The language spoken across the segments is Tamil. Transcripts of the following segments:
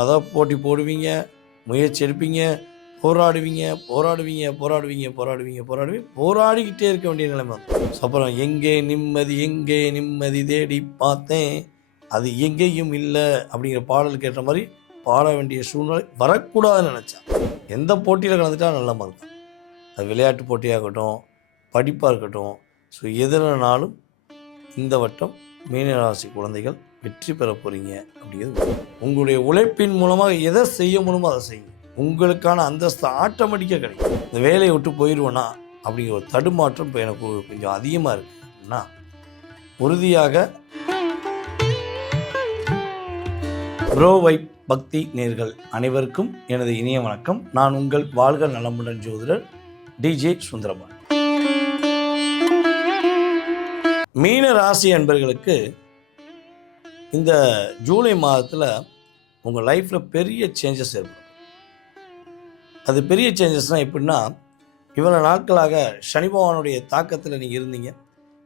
அதாவது போட்டி போடுவீங்க, முயற்சி எடுப்பீங்க, போராடுவீங்க போராடுவீங்க போராடுவீங்க போராடுவீங்க போராடுவீங்க போராடிக்கிட்டே இருக்க வேண்டிய நிலைமை வந்து அப்புறம் எங்கே நிம்மதி தேடி பார்த்தேன் அது எங்கேயும் இல்லை அப்படிங்கிற பாடலுக்கு ஏற்ற மாதிரி பாட வேண்டிய சூழ்நிலை வரக்கூடாதுன்னு நினச்சேன். எந்த போட்டியில் கலந்துட்டா நல்ல மாதிரி தான். அது விளையாட்டு போட்டியாக இருக்கட்டும், படிப்பாக இருக்கட்டும். ஸோ எதுனாலும் இந்த வட்டம் மீனராசி குழந்தைகள் வெற்றி பெற போகிறீங்க அப்படிங்கிறது. உங்களுடைய உழைப்பின் மூலமாக எதை செய்ய முடியுமோ அதை செய்யுங்க. உங்களுக்கான அந்தஸ்து ஆட்டோமேட்டிக்காக கிடைக்கும். இந்த வேலையை விட்டு போயிடுவேன்னா அப்படிங்கிற ஒரு தடுமாற்றம் இப்போ எனக்கு கொஞ்சம் அதிகமாக இருக்குன்னா உறுதியாக ப்ரோவைப் பக்தி நேர்கள் அனைவருக்கும் எனது இனிய வணக்கம். நான் உங்கள் வாழ்க நலமுடன் ஜோதிடர் டிஜே சுந்தரபான். மீன ராசி அன்பர்களுக்கு இந்த ஜூலை மாதத்தில் உங்கள் லைஃப்பில் பெரிய சேஞ்சஸ் ஏற்படும். அது பெரிய சேஞ்சஸ்னால் எப்படின்னா, இவ்வளோ நாட்களாக சனி பகவானுடைய தாக்கத்தில் நீங்கள் இருந்தீங்க.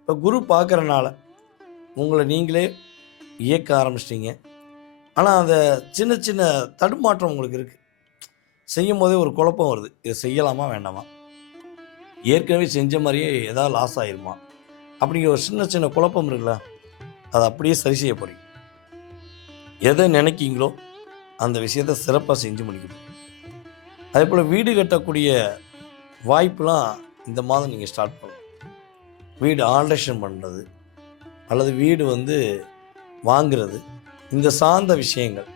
இப்போ குரு பார்க்குறனால உங்களை நீங்களே இயக்க ஆரம்பிச்சிட்டிங்க. ஆனால் அந்த சின்ன சின்ன தடுமாற்றம் உங்களுக்கு இருக்குது. செய்யும் போதே ஒரு குழப்பம் வருது, இதை செய்யலாமா வேண்டாமா, ஏற்கனவே செஞ்ச மாதிரியே ஏதாவது லாஸ் ஆகிருமா அப்படிங்கிற ஒரு சின்ன சின்ன குழப்பம் இருக்குல்ல, அதை அப்படியே சரி செய்ய போகிறீங்க. எதை நினைக்கிங்களோ அந்த விஷயத்தை சிறப்பாக செஞ்சு முடிக்கணும். அதே போல் வீடு கட்டக்கூடிய வாய்ப்பெலாம் இந்த மாதம் நீங்கள் ஸ்டார்ட் பண்ணலாம். வீடு ஆல்ட்ரேஷன் பண்ணுறது அல்லது வீடு வாங்கிறது, இந்த சார்ந்த விஷயங்கள்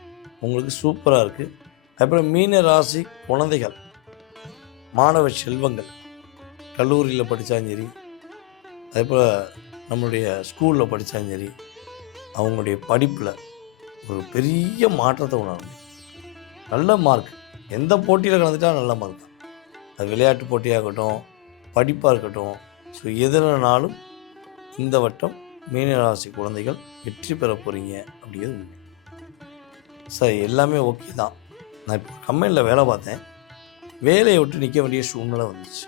உங்களுக்கு சூப்பராக இருக்குது. அதுபோல் மீன ராசி குழந்தைகள், மாணவ செல்வங்கள், கல்லூரியில் படித்தாலும் சரி, அதேபோல் நம்மளுடைய ஸ்கூலில் படித்தாலும் சரி, அவங்களுடைய படிப்பில் ஒரு பெரிய மாற்றத்தை உணரணும். நல்ல மார்க், எந்த போட்டியில் கலந்துட்டால் நல்ல மார்க் தான். அது விளையாட்டு போட்டியாக இருக்கட்டும், படிப்பாக இருக்கட்டும். ஸோ எதுனாலும் இந்த வட்டம் மீனராசி குழந்தைகள் வெற்றி பெற போகிறீங்க அப்படிங்கிறது உண்மை. சார் எல்லாமே ஓகே தான். நான் இப்போ கம்பெனியில் வேலை பார்த்தேன், வேலையை விட்டு நிற்க வேண்டிய சூழ்நிலை வந்துச்சு.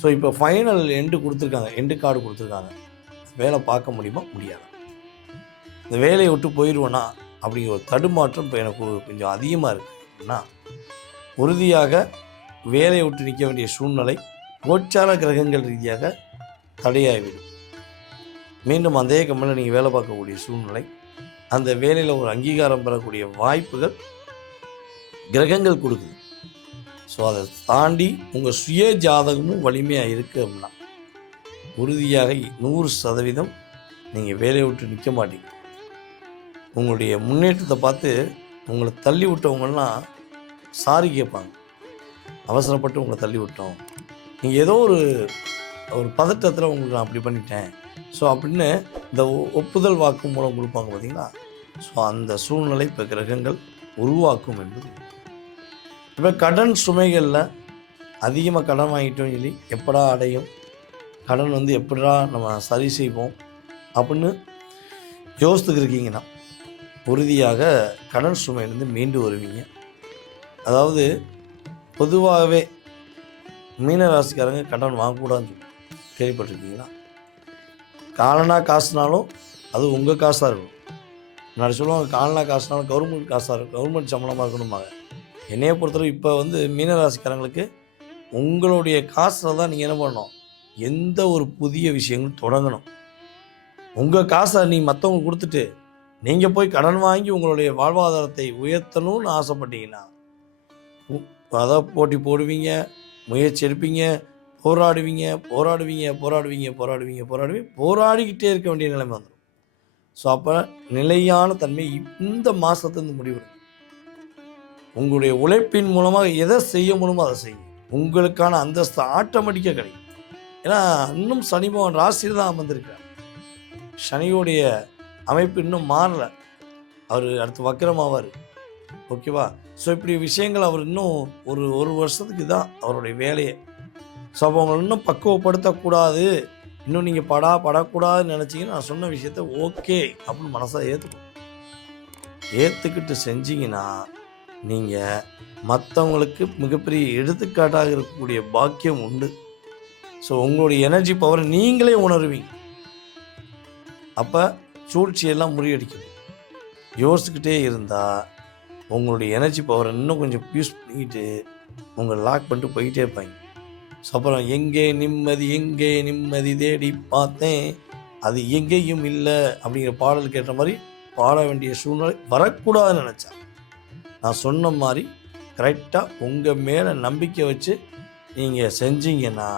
ஸோ இப்போ ஃபைனல் எண்டு கொடுத்துருக்காங்க, எண்டு கார்டு கொடுத்துருக்காங்க. வேலை பார்க்க முடியுமா முடியாது. இந்த வேலையை விட்டு போயிடுவேன்னா அப்படிங்கிற ஒரு தடுமாற்றம் இப்போ எனக்கு கொஞ்சம் அதிகமாக இருக்குன்னா உறுதியாக வேலையை விட்டு நிற்க வேண்டிய சூழ்நிலை கோச்சார கிரகங்கள் ரீதியாக தடையாகிவிடும். மீண்டும் அதே கம்பெனியில் நீங்கள் வேலை பார்க்கக்கூடிய சூழ்நிலை, அந்த வேலையில் ஒரு அங்கீகாரம் பெறக்கூடிய வாய்ப்புகள் கிரகங்கள் கொடுக்குது. ஸோ அதை தாண்டி உங்கள் சுய ஜாதகமும் வலிமையாக இருக்குது அப்படின்னா உறுதியாக 100% நீங்கள் வேலையை விட்டு நிற்க மாட்டீங்க. உங்களுடைய முன்னேற்றத்தை பார்த்து உங்களை தள்ளி விட்டவங்கலாம் சாரி கேட்பாங்க. அவசரப்பட்டு உங்களை தள்ளி விட்டோம், நீங்கள் ஏதோ ஒரு பதட்டத்தில் உங்களுக்கு நான் அப்படி பண்ணிட்டேன், ஸோ அப்படின்னு இந்த ஒப்புதல் வாக்கு மூலம் கொடுப்பாங்க பார்த்தீங்களா. ஸோ அந்த சூழ்நிலை இப்போ கிரகங்கள் உருவாக்கும் என்பது. இப்போ கடன் சுமைகளில் அதிகமாக கடன் வாங்கிட்டோம் சொல்லி எப்படா அடையும், கடன் எப்படா நம்ம சரி செய்வோம் அப்படின்னு யோசித்துக்கு இருக்கீங்கன்னா உறுதியாக கடன் சுமையிலேருந்து மீண்டு வருவீங்க. அதாவது பொதுவாகவே மீனராசிக்காரங்க கடன் வாங்கக்கூடாதுன்னு சொல்லி கேள்விப்பட்டிருக்கீங்களா? காலனா காசுனாலும் அது உங்கள் காசாக இருக்கணும். முன்னாடி சொல்லுவாங்க, காலனா காசுனாலும் கவர்மெண்ட் காசாக இருக்கும், கவர்மெண்ட் சம்பளமாக இருக்கணுமாங்க. என்னையை பொறுத்தவரை இப்போ மீனராசிக்காரங்களுக்கு உங்களுடைய காசில் தான் நீங்கள் என்ன பண்ணணும், எந்த ஒரு புதிய விஷயங்களும் தொடங்கணும். உங்கள் காசை நீ மற்றவங்க கொடுத்துட்டு நீங்கள் போய் கடன் வாங்கி உங்களுடைய வாழ்வாதாரத்தை உயர்த்தணும்னு ஆசைப்பட்டீங்கன்னா அதாவது போட்டி போடுவீங்க, முயற்சி எடுப்பீங்க, போராடுவீங்க போராடுவீங்க போராடுவீங்க போராடுவீங்க போராடுவீங்க போராடிக்கிட்டே இருக்க வேண்டிய நிலைமை வந்துடும். ஸோ அப்போ நிலையான தன்மை இந்த மாதத்துலேருந்து முடிவெடுங்க. உங்களுடைய உழைப்பின் மூலமாக எதை செய்ய முடியுமோ அதை செய்யுங்க. உங்களுக்கான அந்தஸ்து ஆட்டோமேட்டிக்காக கிடைக்கும். ஏன்னா இன்னும் சனி பகவான் ராசியில் தான் அமர்ந்திருக்கிறார். சனியோடைய அமைப்பு இன்னும் மாறலை, அவர் அடுத்து வக்கிரமாவார். ஓகேவா? ஸோ இப்படி விஷயங்கள் அவர் இன்னும் ஒரு வருஷத்துக்கு தான் அவருடைய வேலையை. ஸோ அப்போ அவங்களை இன்னும் பக்குவப்படுத்தக்கூடாது, இன்னும் நீங்கள் படக்கூடாதுன்னு நினச்சிங்கன்னா நான் சொன்ன விஷயத்த ஓகே அப்படின்னு மனசாக ஏற்றுக்கிட்டு செஞ்சீங்கன்னா நீங்கள் மற்றவங்களுக்கு மிகப்பெரிய எடுத்துக்காட்டாக இருக்கக்கூடிய பாக்கியம் உண்டு. ஸோ உங்களுடைய எனர்ஜி பவரை நீங்களே உணர்வீங்க. அப்போ சூழ்ச்சியெல்லாம் முறியடிக்கணும். யோசிச்சுக்கிட்டே இருந்தால் உங்களுடைய எனர்ஜி பவரை இன்னும் கொஞ்சம் யூஸ் பண்ணிக்கிட்டு உங்களை லாக் பண்ணிட்டு போயிட்டே இருப்பாங்க. ஸோ அப்புறம் எங்கே நிம்மதி தேடி பார்த்தேன், அது எங்கேயும் இல்லை அப்படிங்கிற பாடல் கேட்ட மாதிரி பாட வேண்டிய சூழ்நிலை வரக்கூடாதுன்னு நினச்சேன். நான் சொன்ன மாதிரி கரெக்டாக உங்கள் மேலே நம்பிக்கை வச்சு நீங்கள் செஞ்சீங்கன்னா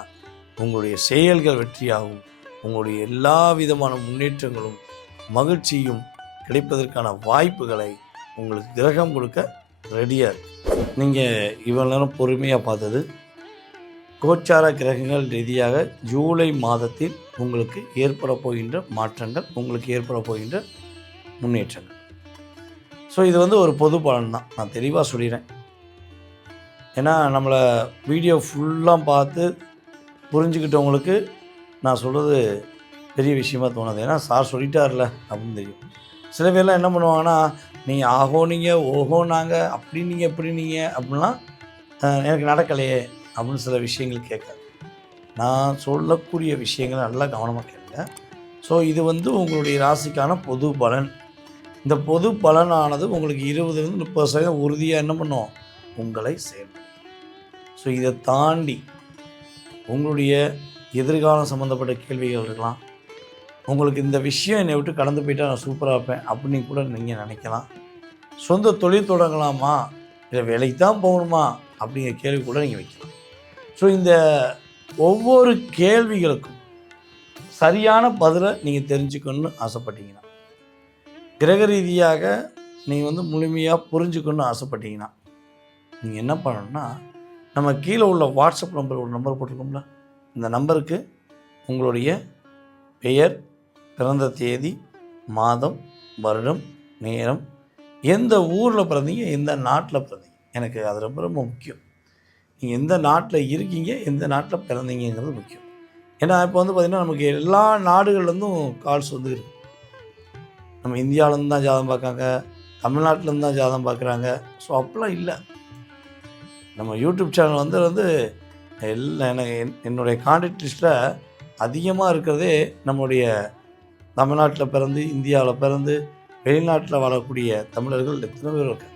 உங்களுடைய செயல்கள் வெற்றியாகும். உங்களுடைய எல்லா விதமான முன்னேற்றங்களும் மகிழ்ச்சியும் கிடைப்பதற்கான வாய்ப்புகளை உங்களுக்கு கிரகம் கொடுக்க ரெடியாக இருக்குது. நீங்கள் இவ்வளோ நேரம் பொறுமையாக பார்த்தது கோச்சார கிரகங்கள் ரீதியாக ஜூலை மாதத்தில் உங்களுக்கு ஏற்பட போகின்ற மாற்றங்கள், உங்களுக்கு ஏற்பட போகின்ற முன்னேற்றங்கள். ஸோ இது ஒரு பொது பலன் தான், நான் தெளிவாக சொல்லிடுறேன். ஏன்னா நம்மளை வீடியோ ஃபுல்லாக பார்த்து புரிஞ்சுக்கிட்டவங்களுக்கு நான் சொல்கிறது பெரிய விஷயமாக தோணுது. ஏன்னா சார் சொல்லிட்டார்ல அப்படின்னு தெரியும். சில பேர்லாம் என்ன பண்ணுவாங்கன்னா, நீங்கள் ஆகோனீங்க ஓஹோனாங்க அப்படின்னீங்க எப்படின்னீங்க அப்படின்லாம் எனக்கு நடக்கலையே அப்படின்னு சில விஷயங்கள் கேட்காது. நான் சொல்லக்கூடிய விஷயங்களை நல்லா கவனமாக கேளுங்க. ஸோ இது உங்களுடைய ராசிக்கான பொது பலன். இந்த பொது பலனானது உங்களுக்கு 20-30% உறுதியாக என்ன பண்ணும், உங்களை சேர்க்கும். ஸோ இதை தாண்டி உங்களுடைய எதிர்காலம் சம்மந்தப்பட்ட கேள்விகள் இருக்கலாம். உங்களுக்கு இந்த விஷயம் என்னை விட்டு கடந்து போயிட்டால் நான் சூப்பராக இருப்பேன் அப்படின்னு கூட நீங்கள் நினைக்கலாம். சொந்த தொழில் தொடங்கலாமா, இல்லை வேலைக்கு தான் போகணுமா அப்படிங்கிற கேள்வி கூட நீங்கள் வைக்கலாம். ஸோ இந்த ஒவ்வொரு கேள்விகளுக்கும் சரியான பதிலை நீங்கள் தெரிஞ்சுக்கணுன்னு ஆசைப்பட்டீங்கன்னா, கிரக ரீதியாக நீங்கள் முழுமையாக புரிஞ்சுக்கணுன்னு ஆசைப்பட்டீங்கன்னா, நீங்கள் என்ன பண்ணணும்னா, நம்ம கீழே உள்ள வாட்ஸ்அப் நம்பர், ஒரு நம்பர் போட்டிருக்கோம்ல, இந்த நம்பருக்கு உங்களுடைய பெயர், பிறந்த தேதி, மாதம், வருடம், நேரம், எந்த ஊரில் பிறந்தீங்க, எந்த நாட்டில் பிறந்தீங்க, எனக்கு அது ரொம்ப ரொம்ப முக்கியம். நீங்கள் எந்த நாட்டில் இருக்கீங்க, எந்த நாட்டில் பிறந்தீங்கிறது முக்கியம். ஏன்னா இப்போ பார்த்திங்கன்னா நமக்கு எல்லா நாடுகள்லேருந்தும் கால்ஸ் இருக்குது. நம்ம இந்தியாவிலேருந்து தான் ஜாதகம் பார்க்காங்க, தமிழ்நாட்டிலேருந்து தான் ஜாதகம் பார்க்குறாங்க. ஸோ அப்படிலாம் இல்லை. நம்ம யூடியூப் சேனல் எல்லாம் என்னுடைய கான்டாக்ட் லிஸ்ட்டில் அதிகமாக இருக்கிறதே நம்முடைய தமிழ்நாட்டில் பிறந்து, இந்தியாவில் பிறந்து, வெளிநாட்டில் வாழக்கூடிய தமிழர்கள் எத்தனை பேர் இருக்காங்க.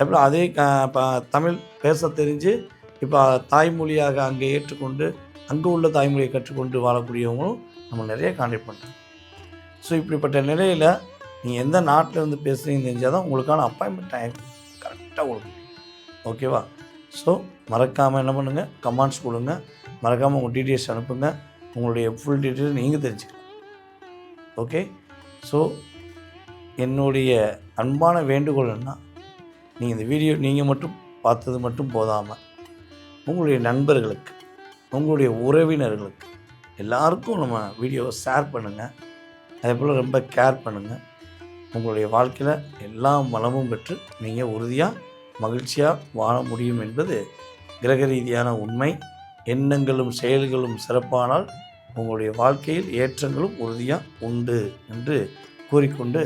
எப்படி அதே இப்போ தமிழ் பேச தெரிஞ்சு இப்போ தாய்மொழியாக அங்கே ஏற்றுக்கொண்டு அங்கே உள்ள தாய்மொழியை கற்றுக்கொண்டு வாழக்கூடியவங்களும் நம்ம நிறைய கான்டாக்ட் பண்ணுறோம். ஸோ இப்படிப்பட்ட நிலையில் நீங்கள் எந்த நாட்டில் இருந்து பேசுகிறீங்கன்னு தெரிஞ்சால் தான் உங்களுக்கான அப்பாயின்மெண்ட் டைம் கரெக்டாக கொடுக்கும். ஓகேவா? ஸோ மறக்காமல் என்ன பண்ணுங்கள், கமெண்ட்ஸ் கொடுங்க, மறக்காமல் உங்கள் டீட்டெயில்ஸ் அனுப்புங்க, உங்களுடைய ஃபுல் டீட்டெயில்ஸ் நீங்கள் தெரிஞ்சுக்கலாம். ஓகே? ஸோ என்னுடைய அன்பான வேண்டுகோள் என்ன, நீங்கள் இந்த வீடியோ நீங்கள் மட்டும் பார்த்தது மட்டும் போதாமல் உங்களுடைய நண்பர்களுக்கு, உங்களுடைய உறவினர்களுக்கு எல்லாருக்கும் நம்ம வீடியோவை ஷேர் பண்ணுங்கள். அதே போல் ரொம்ப கேர் பண்ணுங்கள். உங்களுடைய வாழ்க்கையில் எல்லா வளமும் பெற்று நீங்கள் உறுதியாக மகிழ்ச்சியாக வாழ முடியும் என்பது கிரக ரீதியான உண்மை. எண்ணங்களும் செயல்களும் சிறப்பானால் உங்களுடைய வாழ்க்கையில் ஏற்றங்களும் உறுதியாக உண்டு என்று கூறிக்கொண்டு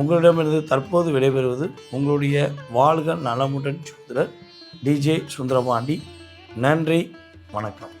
உங்களிடமிருந்து தற்போது விடைபெறுவது உங்களுடைய வாழ்க நலமுடன் ஜோதிடர் DJ சுந்தரபாண்டி. நன்றி, வணக்கம்.